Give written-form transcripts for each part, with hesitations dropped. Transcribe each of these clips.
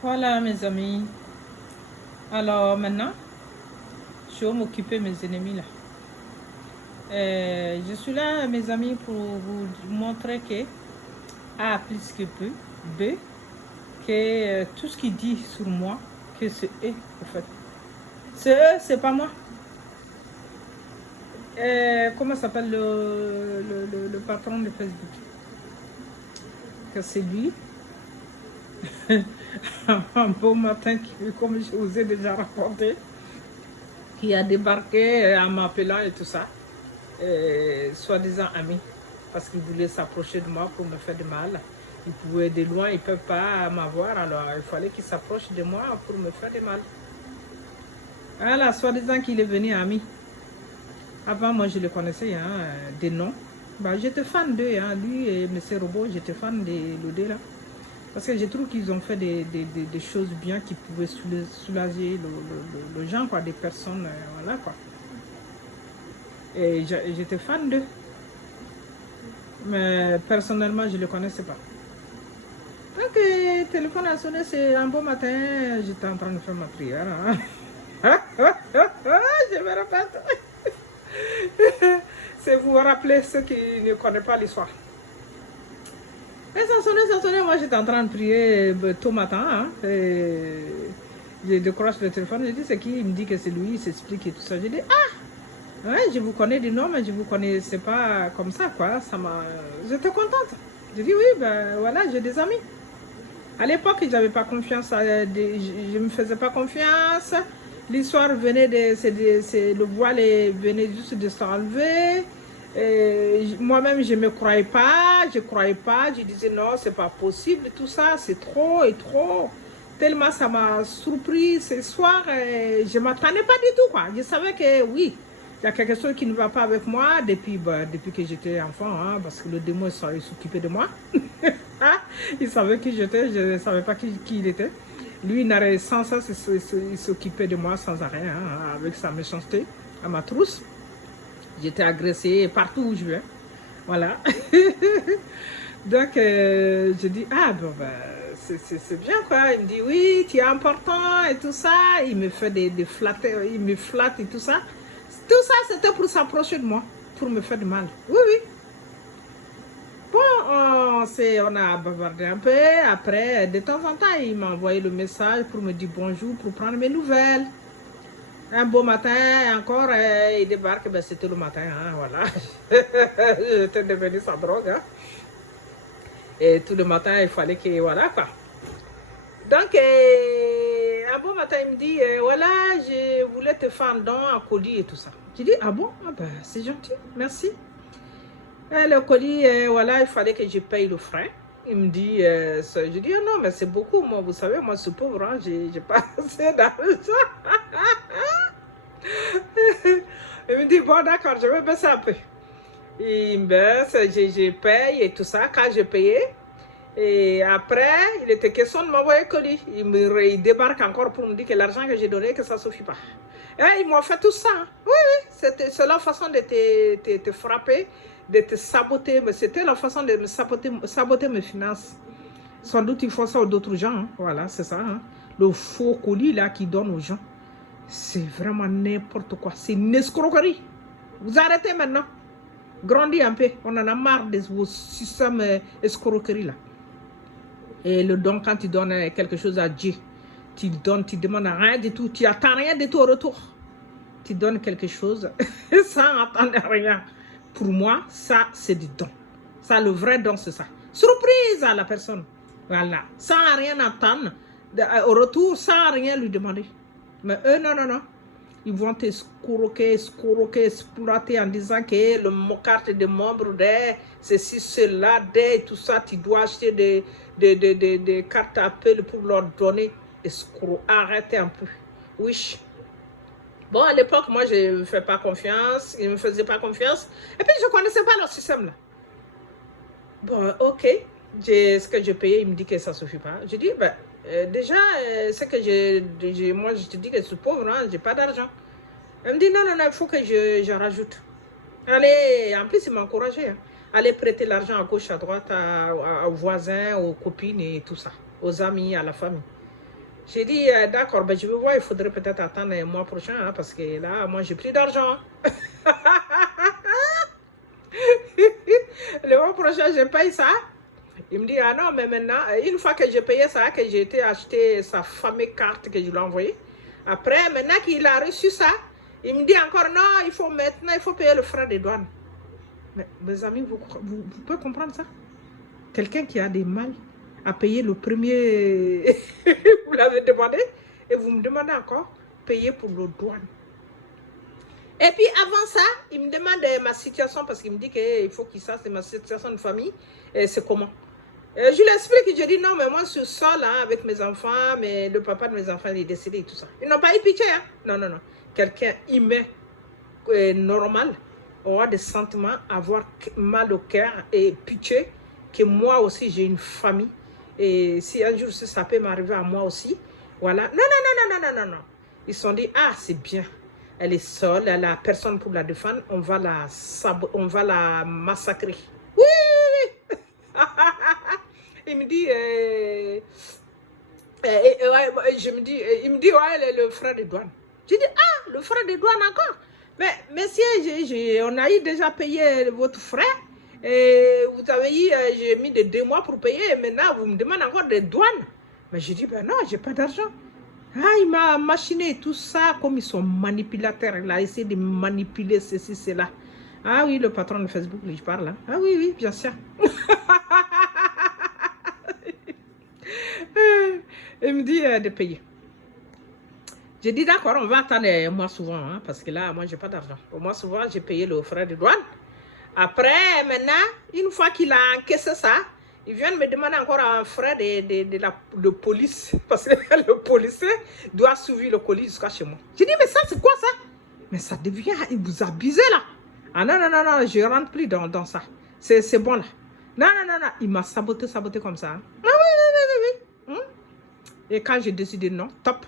Voilà mes amis. Alors maintenant, je vais m'occuper de mes ennemis là. Je suis là mes amis pour vous montrer que A plus que B, que tout ce qu'il dit sur moi, que c'est eux en fait. C'est eux, c'est pas moi. Comment s'appelle le patron de Facebook? Que c'est lui. Un beau matin, comme je vous ai déjà raconté, qui a débarqué en m'appelant et tout ça. Soi-disant amis, parce qu'ils voulaient s'approcher de moi pour me faire du mal. Ils pouvaient de loin, ils ne peuvent pas m'avoir, alors il fallait qu'ils s'approchent de moi pour me faire du mal. Voilà, soi-disant qu'il est venu ami. Avant, moi, je le connaissais, hein, des noms. Bah, j'étais fan d'eux, hein, lui et M. Robot, j'étais fan de l'OD là. Parce que je trouve qu'ils ont fait des choses bien qui pouvaient soulager le gens, quoi, des personnes, voilà quoi. Et j'étais fan d'eux. Mais personnellement, je ne le connaissais pas. Donc, le téléphone a sonné, c'est un beau matin, j'étais en train de faire ma prière. Hein. Je me répète. C'est vous rappeler ceux qui ne connaissent pas l'histoire. Et ça sonnait, moi j'étais en train de prier tout matin. Hein, et je décroche le téléphone, je dis c'est qui? Il me dit que c'est lui, il s'explique et tout ça. Je dis ah, ouais, je vous connais du nom, mais je vous connaissais pas comme ça, quoi. Ça m'a... J'étais contente. Je dis oui, ben voilà, j'ai des amis. À l'époque, je n'avais pas confiance, je ne me faisais pas confiance. L'histoire venait le voile venait juste de s'enlever. Moi-même, je ne me croyais pas, je disais non, c'est pas possible, tout ça, c'est trop et trop. Tellement ça m'a surpris ce soir, je ne m'attendais pas du tout, quoi. Je savais que oui, il y a quelque chose qui ne va pas avec moi depuis que j'étais enfant, hein, parce que le démon s'occupait de moi. Il savait qui j'étais, je ne savais pas qui il était. Lui, sans ça, il s'occupait de moi sans arrêt, hein, avec sa méchanceté, à ma trousse. J'étais agressée partout où je vais. Voilà. Donc, je dis, ah, bon, ben, c'est bien, quoi. Il me dit, oui, tu es important et tout ça. Il me fait des flatteurs, il me flatte et tout ça. Tout ça, c'était pour s'approcher de moi, pour me faire du mal. Oui, oui. Bon, on a bavardé un peu. Après, de temps en temps, il m'a envoyé le message pour me dire bonjour, pour prendre mes nouvelles. Un beau matin, encore, il débarque. Ben, c'était le matin, hein, voilà. J'étais devenue sa drogue. Hein. Et tout le matin, il fallait que, voilà, quoi. Donc, un beau matin, il me dit, voilà, je voulais te faire un don, un colis et tout ça. J'ai dit, ah bon, ah ben, c'est gentil, merci. Le colis, voilà, il fallait que je paye le frais. Il me dit, je dis, oh non, mais c'est beaucoup, moi, vous savez, moi, je suis pauvre, hein, j'ai pas assez d'argent. Il me dit, bon, d'accord, je vais baisser un peu. Il me baisse, je paye et tout ça. Quand j'ai payé, et après, il était question de m'envoyer colis. Il débarque encore pour me dire que l'argent que j'ai donné, que ça ne suffit pas. Et ils m'ont fait tout ça. Oui, oui, c'est leur façon de te frapper, de te saboter. Mais c'était leur façon de me saboter mes finances. Sans doute, ils font ça aux d'autres gens. Hein. Voilà, c'est ça. Hein. Le faux colis là qu'ils donnent aux gens. C'est vraiment n'importe quoi. C'est une escroquerie. Vous arrêtez maintenant. Grandis un peu. On en a marre de vos systèmes escroquerie là. Et le don, quand tu donnes quelque chose à Dieu, tu donnes, tu demandes rien du tout. Tu n'attends rien de tout au retour. Tu donnes quelque chose sans attendre rien. Pour moi, ça, c'est du don. Ça, le vrai don, c'est ça. Surprise à la personne. Voilà. Sans rien attendre. Au retour, sans rien lui demander. Mais eux, non, non, non. Ils vont t'escroquer, exploiter en disant que le carte de membre de ceci, cela, de tout ça, tu dois acheter des cartes appel pour leur donner. Arrêtez un peu. Oui. Bon, à l'époque, moi, je ne me fais pas confiance. Ils ne me faisaient pas confiance. Et puis, je ne connaissais pas leur système là. Bon, ok. Ce que j'ai payé, il me dit que ça ne suffit pas. Je dis, ben, déjà, c'est que moi, je te dis que je suis pauvre, hein, je n'ai pas d'argent. Elle me dit, non, non, non, il faut que je rajoute. Allez, en plus, il m'a encouragé. Hein. Allez prêter l'argent à gauche, à droite, aux voisins, aux copines et tout ça. Aux amis, à la famille. J'ai dit, d'accord, ben, je vais voir, il faudrait peut-être attendre un mois prochain, hein, parce que là, moi, j'ai plus d'argent. Le mois prochain, je paye ça. Il me dit, ah non, mais maintenant, une fois que j'ai payé ça, que j'ai été acheter sa fameuse carte que je lui ai envoyée, après, maintenant qu'il a reçu ça, il me dit encore, non, maintenant, il faut payer le frais de douane. Mais mes amis, vous pouvez comprendre ça? Quelqu'un qui a des mal à payer le premier, vous l'avez demandé, et vous me demandez encore, payer pour le douane. Et puis avant ça, il me demande ma situation, parce qu'il me dit qu'il faut qu'il sache ma situation de famille, et c'est comment. Je lui explique, je dis non, mais moi je suis seule hein, avec mes enfants, mais le papa de mes enfants il est décédé et tout ça. Ils n'ont pas eu pitié, hein? Non, non, non. Quelqu'un humain, normal, aura des sentiments, avoir mal au cœur et pitié, que moi aussi j'ai une famille. Et si un jour ça peut m'arriver à moi aussi, voilà. Non, non, non, non, non, non, non, non. Ils se sont dit, ah, c'est bien. Elle est seule, elle a personne pour la défendre, on va la massacrer. Oui, oui, oui. Il me dit, il me dit, ouais, le frais de douane. Je dis, ah, le frais de douane encore. Mais, messieurs, on a eu déjà payé votre frais. Et vous avez eu, j'ai mis 2 mois pour payer. Et maintenant, vous me demandez encore des douanes. Mais je dis, ben non, j'ai pas d'argent. Ah, il m'a machiné tout ça, comme ils sont manipulateurs. Il a essayé de manipuler ceci, cela. Ah oui, le patron de Facebook, je parle. Hein. Ah oui, oui, bien sûr. Il me dit de payer. J'ai dit d'accord, on va attendre moi souvent, hein, parce que là, moi, j'ai pas d'argent. Moi souvent, j'ai payé le frais de douane. Après, maintenant, une fois qu'il a encaissé ça, il vient me demander encore un frais de police, parce que le policier doit suivre le colis jusqu'à chez moi. J'ai dit, mais ça, c'est quoi ça? Mais ça devient, il vous abusez là. Ah non, non, non, non, je ne rentre plus dans ça. C'est bon là. Non, non, non, non, il m'a saboté comme ça. Hein. Ah oui, oui, oui, oui, oui. Et quand j'ai décidé non, top.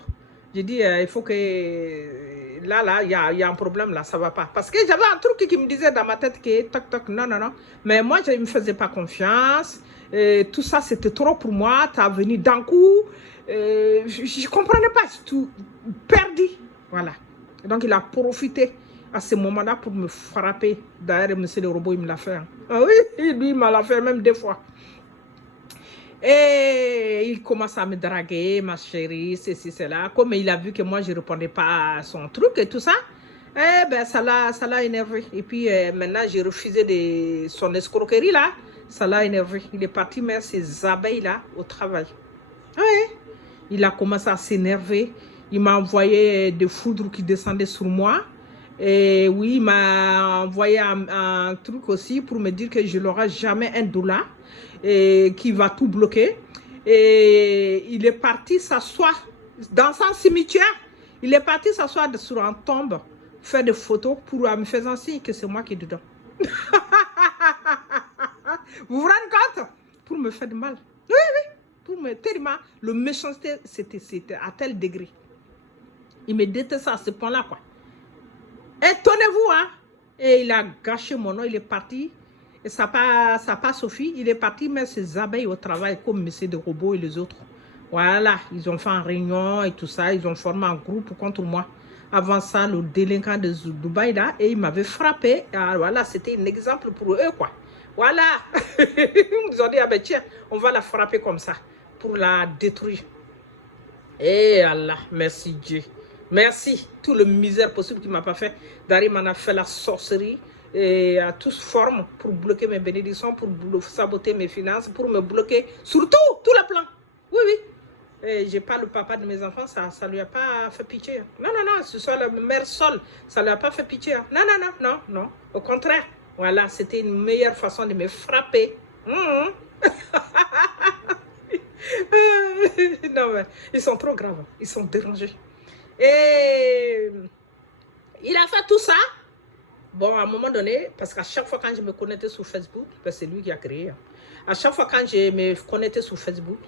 J'ai dit, il faut que... Là, il y a un problème, là, ça ne va pas. Parce que j'avais un truc qui me disait dans ma tête que, toc, toc, non, non, non. Mais moi, je ne me faisais pas confiance. Tout ça, c'était trop pour moi. Tu as venu d'un coup. Je ne comprenais pas, c'est tout perdu. Voilà. Donc, il a profité à ce moment-là pour me frapper. D'ailleurs, monsieur le robot, il me l'a fait. Hein. Ah oui, lui, il m'a l'a fait même 2 fois. Et il commence à me draguer, ma chérie, ceci, cela. Comme il a vu que moi, je ne répondais pas à son truc et tout ça, eh ben, ça l'a énervé. Et puis, maintenant, j'ai refusé son escroquerie, là. Ça l'a énervé. Il est parti mettre ses abeilles, là, au travail. Oui. Il a commencé à s'énerver. Il m'a envoyé des foudres qui descendaient sur moi. Et oui, il m'a envoyé un truc aussi pour me dire que je n'aurai jamais $1 et qu'il va tout bloquer. Et il est parti s'asseoir dans son cimetière. Il est parti s'asseoir sur un tombe, faire des photos pour me faire signe que c'est moi qui est dedans. Vous vous rendez compte? Pour me faire du mal. Oui, oui. Pour me tellement. Le méchanceté, c'était à tel degré. Il me détestait à ce point-là, quoi. Étonnez-vous, hein? Et il a gâché mon nom, il est parti. Et ça pas Sophie, il est parti mettre ses abeilles au travail comme monsieur de robots et les autres. Voilà, ils ont fait une réunion et tout ça, ils ont formé un groupe contre moi. Avant ça, le délinquant de Dubaï là, et il m'avait frappé. Alors, voilà, c'était un exemple pour eux, quoi. Voilà. Ils ont dit, ah ben tiens, on va la frapper comme ça, pour la détruire. Et Allah, merci Dieu. Merci, tout le misère possible qu'il ne m'a pas fait. Dari m'en a fait la sorcellerie et à toutes formes pour bloquer mes bénédictions, pour saboter mes finances, pour me bloquer sur tout le plan. Oui, oui. Et je n'ai pas le papa de mes enfants, ça ne lui a pas fait pitié. Non, non, non, ce soit la mère seule, ça ne lui a pas fait pitié. Non, non, non, non, non. Au contraire, voilà, c'était une meilleure façon de me frapper. Non, mais ils sont trop graves, ils sont dérangés. Et il a fait tout ça. Bon, à un moment donné, parce qu'à chaque fois quand je me connectais sur Facebook, c'est lui qui a créé. À chaque fois quand je me connectais sur Facebook,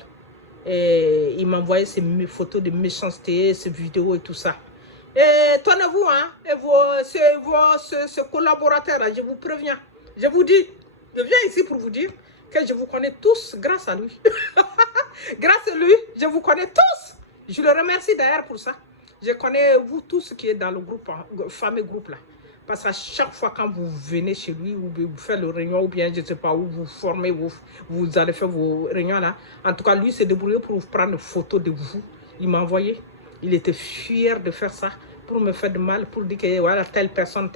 il m'envoyait ses photos de méchanceté, ses vidéos et tout ça. Et tenez-vous, hein, et ce collaborateur, je vous préviens, je vous dis, je viens ici pour vous dire que je vous connais tous grâce à lui. Grâce à lui, je vous connais tous. Je le remercie d'ailleurs pour ça. Je connais vous tous qui êtes dans le groupe, fameux groupe là. Parce qu'à chaque fois quand vous venez chez lui, ou vous faites le réunion, ou bien je ne sais pas où vous formez, vous allez faire vos réunions là. En tout cas, lui s'est débrouillé pour vous prendre une photo de vous. Il m'a envoyé. Il était fier de faire ça pour me faire de mal, pour dire que voilà, telle personne,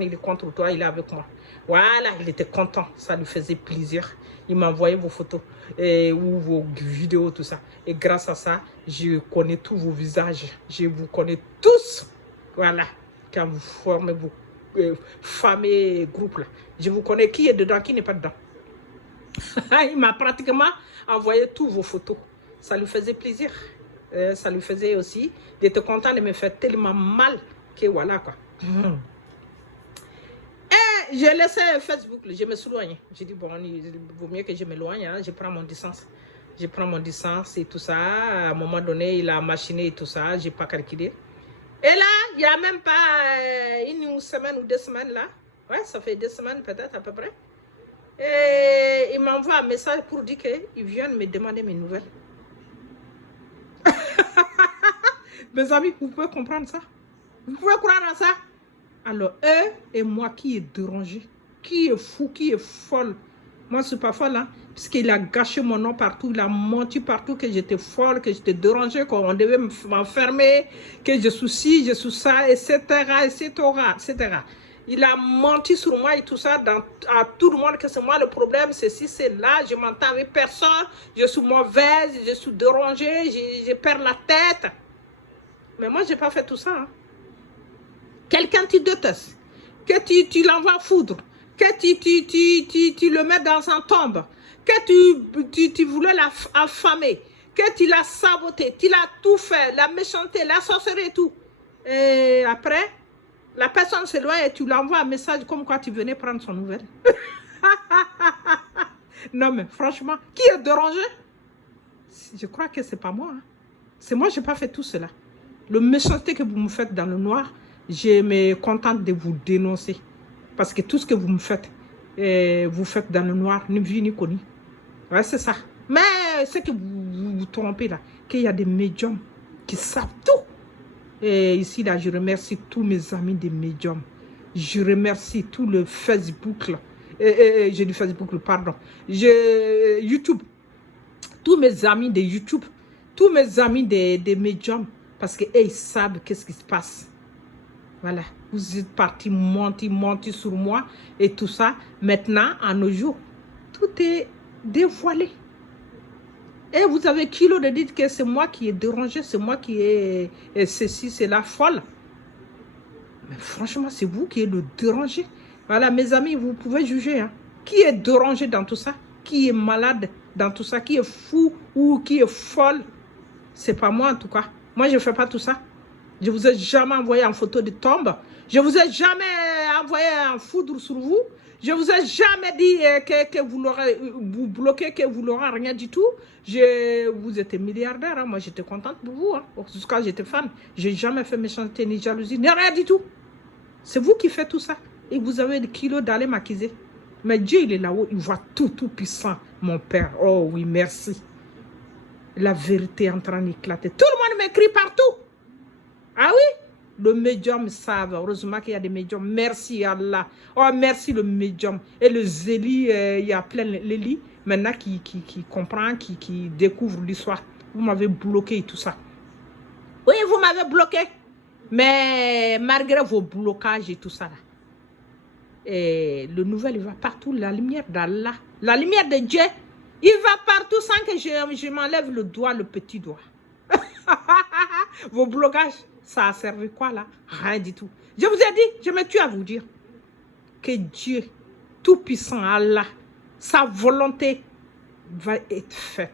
il est contre toi, il est avec moi. Voilà, il était content, ça lui faisait plaisir. Il m'a envoyé vos photos ou vos vidéos, tout ça. Et grâce à ça, je connais tous vos visages. Je vous connais tous. Voilà, quand vous formez vos fameux groupes là. Je vous connais qui est dedans, qui n'est pas dedans. Il m'a pratiquement envoyé tous vos photos. Ça lui faisait plaisir. Ça lui faisait aussi d'être content de me faire tellement mal que voilà quoi. Et j'ai laissé Facebook, je me suis éloignée. J'ai dit bon, il vaut mieux que je m'éloigne, hein. Je prends mon distance. Je prends mon distance et tout ça. À un moment donné, il a machiné et tout ça, j'ai pas calculé. Et là, il n'y a même pas une semaine ou 2 semaines là. Ouais, ça fait 2 semaines peut-être à peu près. Et il m'envoie un message pour dire qu'il vient me demander mes nouvelles. Mes amis, vous pouvez comprendre ça? Vous pouvez croire à ça? Alors, eux et moi qui est dérangé, qui est fou, qui est folle. Moi, je ne suis pas folle, hein, puisqu'il a gâché mon nom partout, il a menti partout que j'étais folle, que j'étais dérangée, qu'on devait m'enfermer, que je suis ci, je suis ça, etc., etc., etc. Il a menti sur moi et tout ça à tout le monde que c'est moi le problème, c'est ci, c'est là, je m'entends avec personne, je suis mauvaise, je suis dérangée, je perds la tête. Mais moi, je n'ai pas fait tout ça. Hein. Quelqu'un tu détestes, que tu l'envoies foudre, que tu le mets dans un tombe, que tu voulais l'affamer, que tu l'as saboté, tu l'as tout fait, la méchanceté, la sorcellerie et tout. Et après, la personne s'éloigne et tu l'envoies un message comme quoi tu venais prendre son nouvelle. Non mais franchement, qui est dérangé? Je crois que c'est pas moi. Hein. C'est moi, je n'ai pas fait tout cela. Le méchanceté que vous me faites dans le noir, je me contente de vous dénoncer. Parce que tout ce que vous me faites, vous faites dans le noir, ni vu ni connu. Ouais, c'est ça. Mais c'est que vous vous trompez là, qu'il y a des médiums qui savent tout. Et ici, là, je remercie tous mes amis des médiums. Je remercie tout le Facebook là. J'ai du Facebook, pardon. YouTube. Tous mes amis de YouTube. Tous mes amis des médiums. Parce qu'ils savent qu'est-ce qui se passe. Voilà. Vous êtes partis mentir sur moi et tout ça. Maintenant, à nos jours, tout est dévoilé. Et vous avez kilo de dire que c'est moi qui ai dérangé, c'est moi qui ai ceci, c'est la folle. Mais franchement, c'est vous qui êtes le dérangé. Voilà, mes amis, vous pouvez juger. Hein. Qui est dérangé dans tout ça? Qui est malade dans tout ça? Qui est fou ou qui est folle? C'est pas moi en tout cas. Moi, je ne fais pas tout ça. Je ne vous ai jamais envoyé en photo de tombe. Je ne vous ai jamais envoyé en foudre sur vous. Je ne vous ai jamais dit que vous l'aurez vous bloqué, que vous l'aurez rien du tout. Vous êtes milliardaire. Hein. Moi, j'étais contente de vous. Hein. Jusqu'à j'étais fan. Je n'ai jamais fait méchanceté ni jalousie, ni rien du tout. C'est vous qui faites tout ça. Et vous avez des kilos d'aller m'accuser. Mais Dieu, il est là-haut. Il voit tout puissant, mon Père. Oh oui, merci. La vérité est en train d'éclater. Tout le monde m'écrit partout. Ah oui? Le médium savent. Heureusement qu'il y a des médiums. Merci Allah. Oh, merci le médium. Et le zéli, il y a plein l'Élie maintenant qui comprend, qui découvre l'histoire. Vous m'avez bloqué et tout ça. Oui, vous m'avez bloqué. Mais malgré vos blocages et tout ça, là, et le nouvel, il va partout. La lumière d'Allah, la lumière de Dieu, il va partout sans que je m'enlève le doigt, le petit doigt. Vos blocages, ça a servi quoi là? Rien du tout. Je vous ai dit, je me tue à vous dire que Dieu, tout-puissant Allah, sa volonté va être faite.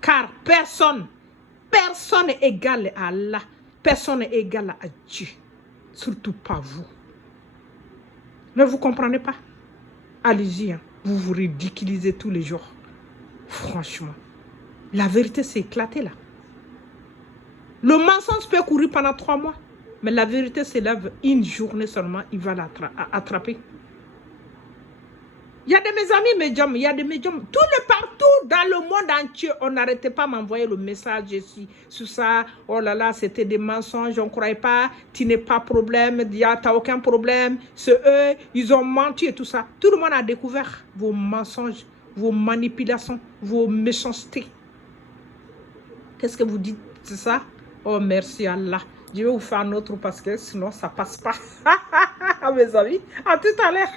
Car personne n'est égal à Allah. Personne n'est égal à Dieu. Surtout pas vous. Mais vous ne comprenez pas? Allez-y, hein. Vous vous ridiculisez tous les jours. Franchement. La vérité s'est éclatée là. Le mensonge peut courir pendant 3 mois. Mais la vérité s'élève une journée seulement. Il va l'attraper. Il y a de mes amis médiums, il y a des médiums. Tout le partout dans le monde entier, on n'arrêtait pas de m'envoyer le message ici, sur ça. Oh là là, c'était des mensonges, on ne croyait pas. Tu n'es pas problème, tu n'as aucun problème. C'est eux, ils ont menti et tout ça. Tout le monde a découvert vos mensonges, vos manipulations, vos méchancetés. Qu'est-ce que vous dites? C'est ça? Oh, merci Allah. Je vais vous faire un autre parce que sinon, ça ne passe pas. Mes amis, à tout à l'heure.